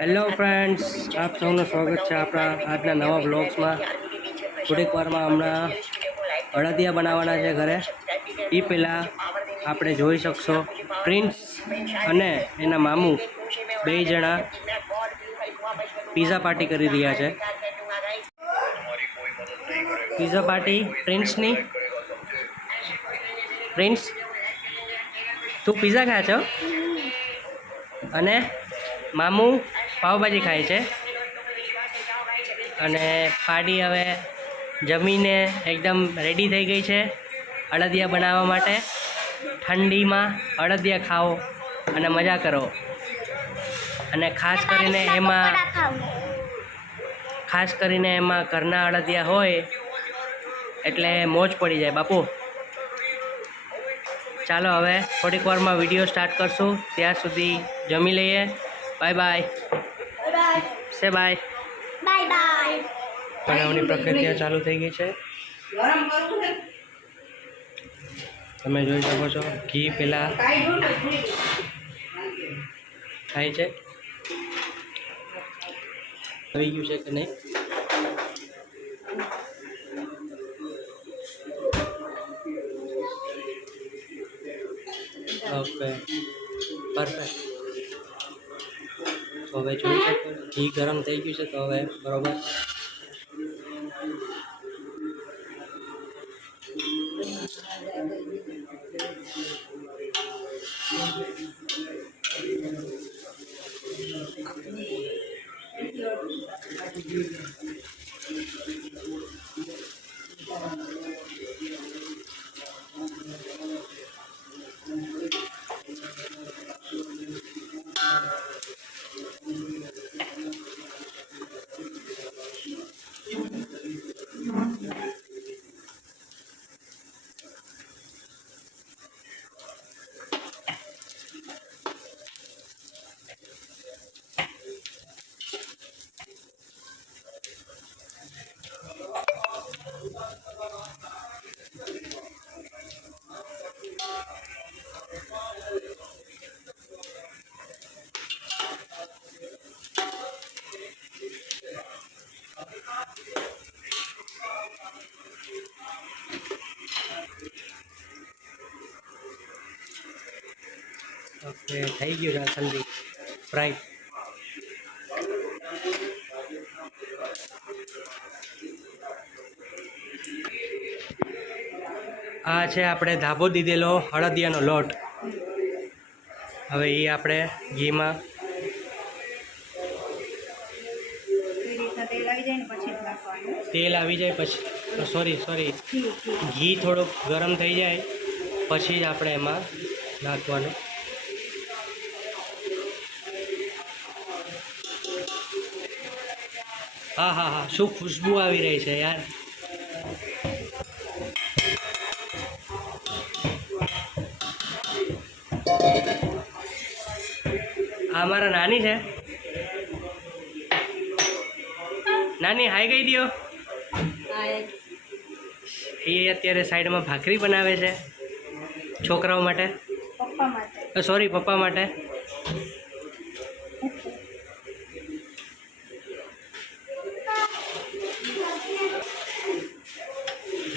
Hello friends, આપ સૌનું સ્વાગત છે આપણા આજના નવા બ્લોગ્સમાં. થોડીક વારમાં હમણાં અડદિયા બનાવવાના છે ઘરે. એ પહેલાં આપણે જોઈ શકશો પ્રિન્સ અને એના મામું બે જણા પીઝા પાર્ટી કરી રહ્યા છે. પીઝા પાર્ટી પ્રિન્સની. પ્રિન્સ, તું પીઝા ખાય છો અને મામું પાવભાજી ખાય છે. અને પાડી હવે જમીને એકદમ રેડી થઈ ગઈ છે અડદિયા બનાવવા માટે. ઠંડીમાં અડદિયા ખાઓ અને મજા કરો. અને ખાસ કરીને એમાં ઘરના અડદિયા હોય એટલે મોજ પડી જાય બાપુ. ચાલો હવે થોડીક વારમાં વિડીયો સ્ટાર્ટ કરશું. ત્યાર સુધી જમી લઈએ. Bye bye. સે બાય. બનાવવાની પ્રક્રિયા ચાલુ થઈ ગઈ છે. તમે જોઈ શકો છો ઘી પેલા થાય છે. આવી ગયું છે કે નહીં? Okay, perfect. તો હવે જોઈ શકો ઘી ગરમ થઈ ગયું છે. તો હવે બરોબર ઓકે થઈ ગયું છે જલ્દી ફ્રાય. આ છે આપણે ધાબો દીધેલો અડદિયાનો લોટ. હવે એ આપણે ઘીમાં તેલ આવી જાય પછી સોરી ઘી થોડુંક ગરમ થઈ જાય પછી જ આપણે એમાં નાખવાનું. હા હા હા, શું ખુશ્બુ આવી રહી છે યાર. આ મારા નાની છે. નાની હાઈ ગઈ દો. એ અત્યારે સાઈડમાં ભાખરી બનાવે છે છોકરાઓ માટે. સોરી, પપ્પા માટે.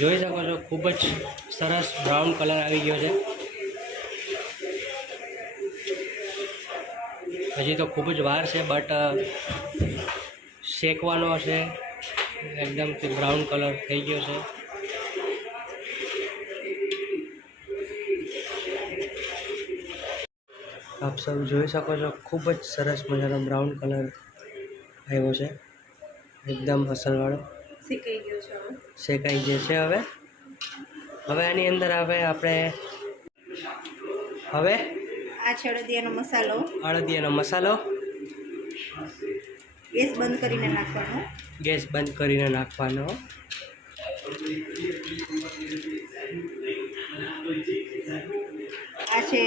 જોઈ શકો છો ખૂબ જ સરસ બ્રાઉન કલર આવી ગયો છે. હજી તો ખૂબ જ વાર છે બટ શેકવાનો છે. એકદમ બ્રાઉન કલર થઈ ગયો છે. આપ સૌ જોઈ શકો છો ખૂબ જ સરસ મજાનો બ્રાઉન કલર આવ્યો છે. એકદમ અસલવાળો શેકાઈ ગયો છે. હવે આની અંદર આપણે આ છે અડદિયાનો મસાલો. ગેસ બંધ કરીને નાખવાનો. આ છે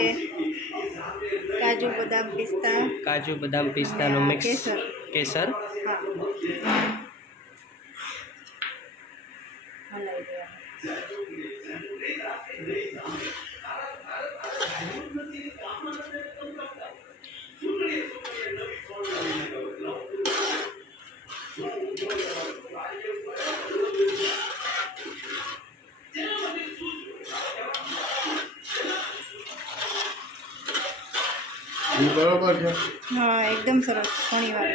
કાજુ બદામ પિસ્તાનો મિક્સ કેસર. છે. હા એકદમ સરસ ઘણીવાર.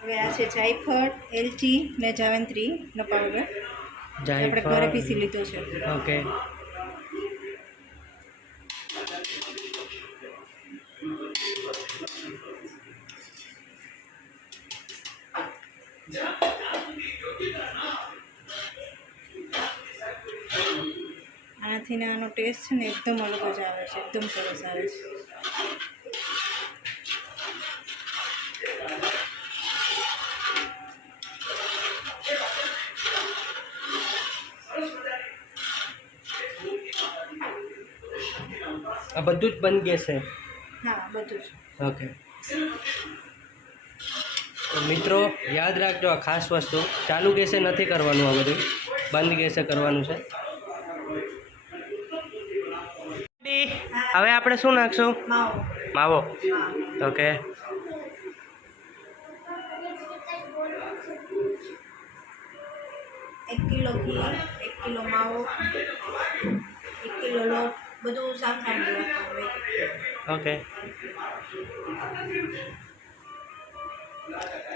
હવે આ છે જાયફળ, એલચી ને જાવેત્રીનો પાવડર. આપણે ઘરે પીસી લીધો છે. ઓકે. આનાથી ને આનો ટેસ્ટ છે ને એકદમ અલગ જ આવે છે, એકદમ સરસ આવે છે. આ બધું જ બંધ ગેસ છે. હા બધું જ. ઓકે. તો મિત્રો યાદ રાખજો આ ખાસ વસ્તુ, ચાલુ ગેસે નથી કરવાનું, આ બધું બંધ ગેસે કરવાનું છે. હવે આપણે શું નાખશું? માવો. માવો. હા. ઓકે. 1 કિલો ઘી, 1 કિલો માવો, 1 કિલો લોટ, બધું સાંકળી નાખવાનું. ઓકે.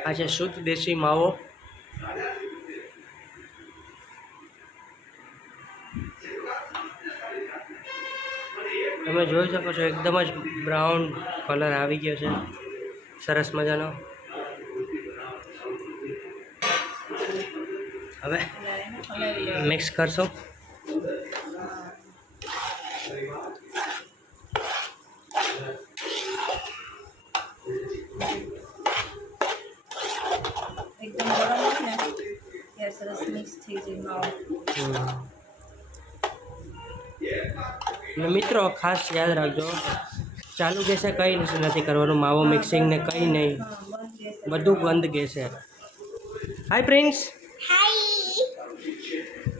આ છે શુદ્ધ દેશી માવો. તમે જોઈ શકો છો એકદમ જ બ્રાઉન કલર આવી ગયો છે, સરસ મજાનો. હવે મિક્સ કરશો. એકદમ ગરમ હોય ને ત્યારે સરસ મિક્સ થઈ જાય માવો. અને મિત્રો ખાસ યાદ રાખજો, ચાલુ ગેસે કંઈ નથી કરવાનું, માવો મિક્સિંગ ને કંઈ નહીં, હા બંધ ગેસ. બધું બંધ ગેસે. હાય પ્રિન્સ,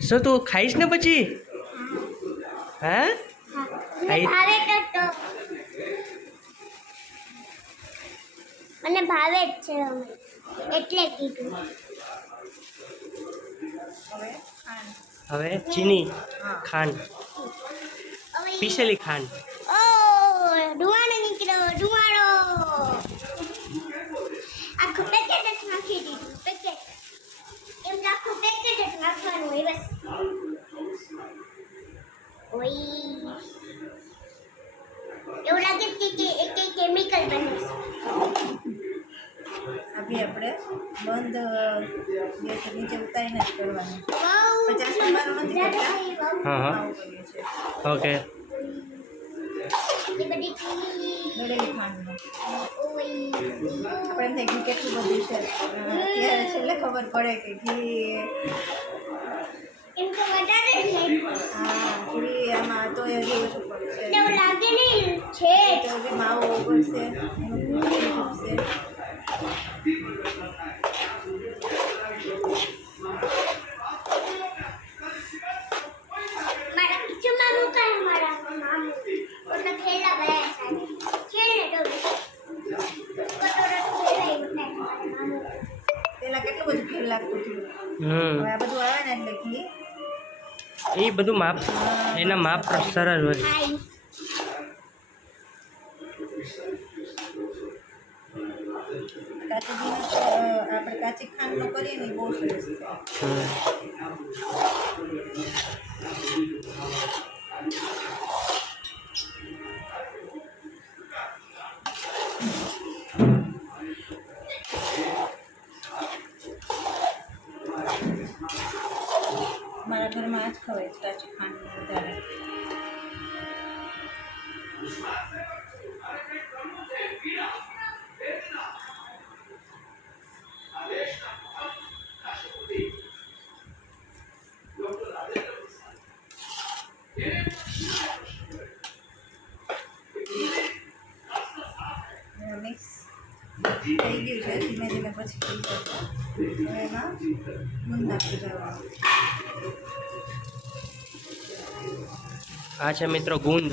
શું તું ખાઈશ ને પછી? હે મને ભાવે જ છે એટલે કીધું. હવે ખાંડ. હવે ચીની, હા. ખાંડ, પીસેલી ખાંડ. ઓ ધુવાડો નીકળ્યો, ધુવાડો. આખું પેકેટ જ નાખી દીધું, પેકેટ. એમ તો આખું પેકેટ જ નાખવાનું હોય બસ. ઓય એવું લાગે છે કે એક કેમિકલ બને છે. આ બી આપણે બંધ ગેસ નીચે ઉતારીને જ કરવાનું. વાવ 50 નંબરનું નથી કરતા. હા હા. આવું કરીએ છીએ. ઓકે. એ બધી ચીની. દળેલી ખાંડનું. ઓય આપણે એમ થાય ઘી કેટલું બધું છે, ત્યારે છેલ્લે ખબર પડે કે ઘી. એમ તો વધારે જ નહીં. હા ઘી આમાં તો હજી ઓછું પડશે. એવું લાગે નહીં છે. તો હજી માવો ઉગળશે, એનું પાણી ઉગશે. મારા કિચનમાં મુકાય મારા મામુ ઓલા ખેલા ગયા સાહેબ ખેલે તો કટોરા ખેલાય મુકાય મારા મામુ. પેલા કેટલું બધું ઘી લાગતું હતું. હમ. હવે આ બધું આવે ને એટલે ઘી. એ બધું માપ, એના માપ સરસ હોય. હાય કાચી ઘીનો તો આપણે કાચી ખાંડનો કરીએ ને એ બહુ સરસ થાય. મારા ઘરમાં આ જ ખવાય છે, કાચી ખાંડનું વધારે. મિક્સ થઈ ગયું છે, ધીમે ધીમે પછી થઈ જશે. હવે એમાં ગુંદ નાખી જવાનું. આ છે મિત્રો ગુંદ.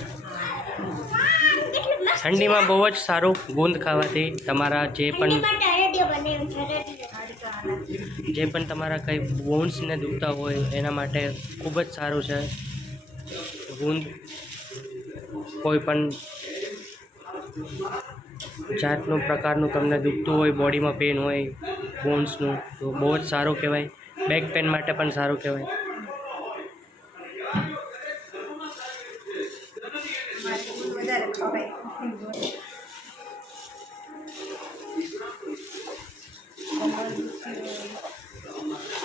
ઠંડીમાં બહુ જ સારું ગુંદ ખાવાથી તમારા જે પણ માટે રેડિયો બનાવ્યું છે રેડિયો. હાડકાં નાખી. જે પણ તમારા કંઈ બોન્સને દુખતા હોય એના માટે ખૂબ જ સારું છે ગુંદ. કોઈ પણ જાતનું પ્રકારનું તમને દુખતું હોય, બોડીમાં પેન હોય બોન્સનું, તો બહુ જ સારું કહેવાય. બેક પેન માટે પણ સારું કહેવાય. મારે ગુંદ વધારે ખવાય. કમર દુખતી હોય,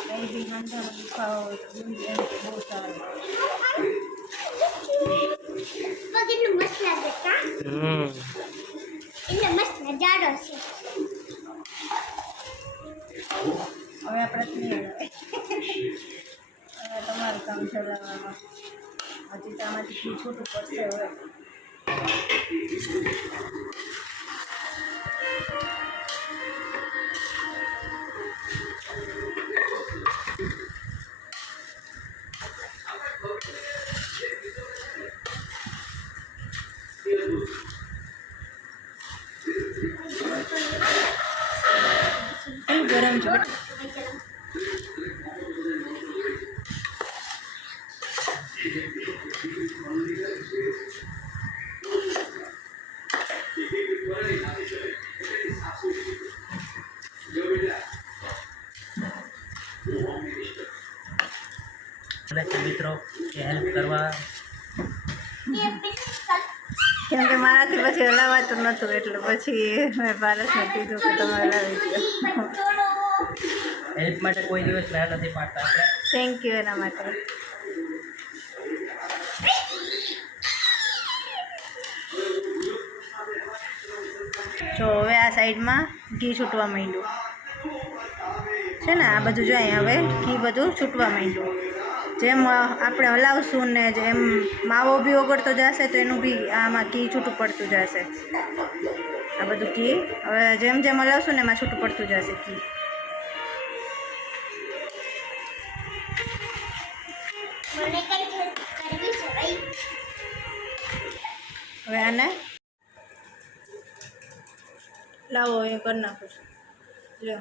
કંઈ બી હાંધાનો દુખાવો હોય તો ગુંદ એમ કે બહુ સારું. પગ એટલું મસ્ત લાગે કા એટલે મસ્ત નજારો છે. હવે આપણે નહીં આવે. હવે તમારું કામ ચલાવવામાં. હજી તો આમાંથી ઘી છૂટું પડશે હવે. ગરમ છે બેટા. અને તે મિત્રો એ હેલ્પ કરવા, કેમ કે મારાથી પછી હલાવાતું નહોતું એટલે પછી મેં પારસને કીધું કે તમે હલાવી દો. હેલ્પ માટે કોઈ દિવસ ના નથી પાડતા આપણે. થેન્ક યુ એના માટે. જો હવે આ સાઈડમાં ઘી છૂટવા માંડ્યું છે ને, આ બધું જો અહીંયા હવે ઘી બધું છૂટવા માંડ્યું. જેમ આપણે હલાવશું ને જેમ માવો બી ઓગળતો જશે તો એનું બી આમાં ઘી છૂટું પડતું જશે. આ બધું ઘી હવે જેમ જેમ હલાવશું ને એમાં છૂટું પડતું જશે ઘી. મને કઈ કરવી છે ભાઈ. હવે આને લાવો એ કરી નાખું છું. લો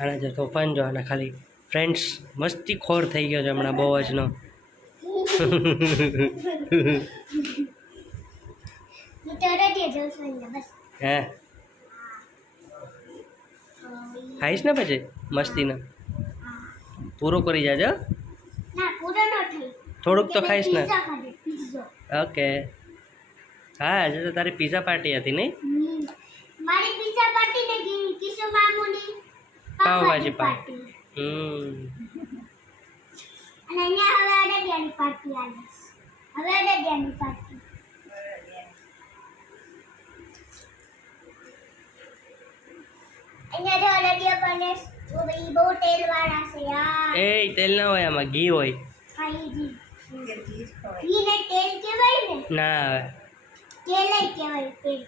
આના જે તોફાન જો આના ખાલી ફ્રેન્ડ્સ મસ્તી ખોર થઈ ગયો છે હમણાં બહુ જનો. હે ખાઈશ ને પછી મસ્તીને પૂરો કરી જાજો. ના પૂરો ન થઈ. થોડુંક તો ખાઈશ ને. પિઝા ખાધે પિઝા. ઓકે. હા આજે તો તારી પિઝા પાર્ટી હતી નહીં? મારી પિઝા પાર્ટી ને કિશો મામુની પાવભાજી પાર્ટી. અને અહીંયા હવે અડદિયાની પાર્ટી આવી છે. હવે અડદિયાની પાર્ટી. અહીંયા જો અડદિયા બને તો ભાઈ બહુ તેલ વાળા છે યાર. એ તેલ ના હોય આમાં ઘી હોય. ખાઈ જી. ઘી જ ખવાય. ઘી ને તેલ કહેવાય ને. ના આવે તેલ જ કહેવાય તેલ.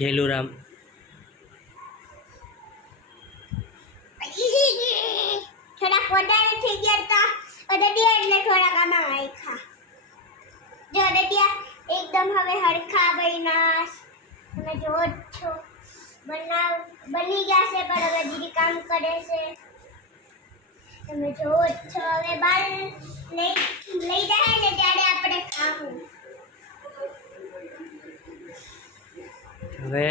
ઘેલુરામ. થોડાક વધારે થઈ ગયા તા અડદિયા એટલે થોડાક આમાં નાખ્યા. જો અડદિયા એકદમ હવે હરખા બન્યા. તમે જોવો જ છો બની ગયા છે પણ હવે દીદી કામ કરે છે. તમે જોવો જ છો હવે બાર લઈ જાય ને ત્યારે આપણે ખાવું. હવે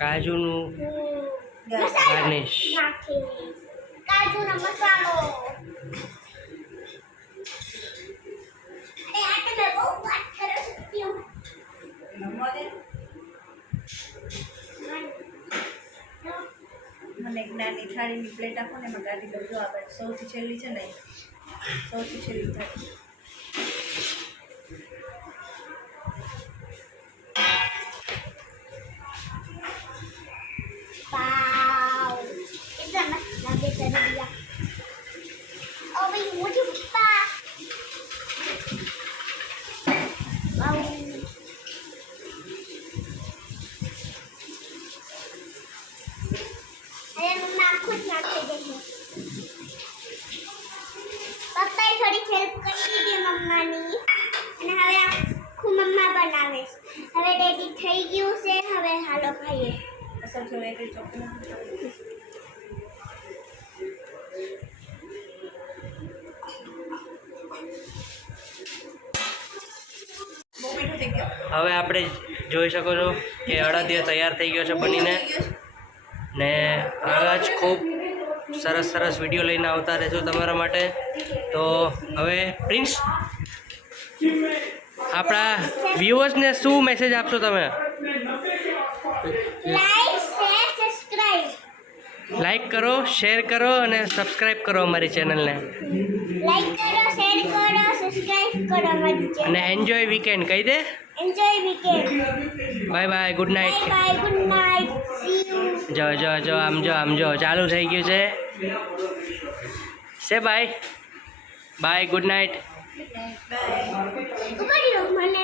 કાજુનું ગાર્નિશ. નાખી કાજુનો મસાલો. અરે આ તમે બહુ વાત કરો છો કેમ? મને એક નાની થાળીની પ્લેટ આપો ને એમાં ગાડી દઉં. જો આપણે સૌથી છેલ્લી છે ને, સૌથી છેલ્લી થાળી. લાગે છે અડદિયા ઓ ભાઈ મુझे પપ્પા વાવ અરે મમ્મા આખું જ નાખી દેજો પપ્પાએ થોડી હેલ્પ કરી દીધી મમ્માની અને હવે આખું મમ્મા બનાવે છે હવે રેડી થઈ ગયું છે હવે હાલો ખાઈએ અસલ જો એક ચોકલેટ હવે આપણે જોઈ શકો છો કે અડદિયો તૈયાર થઈ ગયો છે બનીને ને આવા જ ખૂબ સરસ સરસ વિડીયો લઈને આવતા રહેશું તમારા માટે તો હવે પ્રિન્સ આપણા વ્યુઅર્સને શું મેસેજ આપશો તમે લાઈક શેર સબસ્ક્રાઇબ લાઈક કરો શેર કરો અને સબસ્ક્રાઈબ કરો અમારી ચેનલને લાઈક કરો શેર કરો સબસ્ક્રાઇબ કરો અમારી ચેનલ અને એન્જોય વીકેન્ડ કહી દે enjoy weekend bye bye good bye night bye good night see you જો આમ જો ચાલુ થઈ ગયું છે સે બાય બાય ગુડ નાઇટ ઉપાડ્યો મને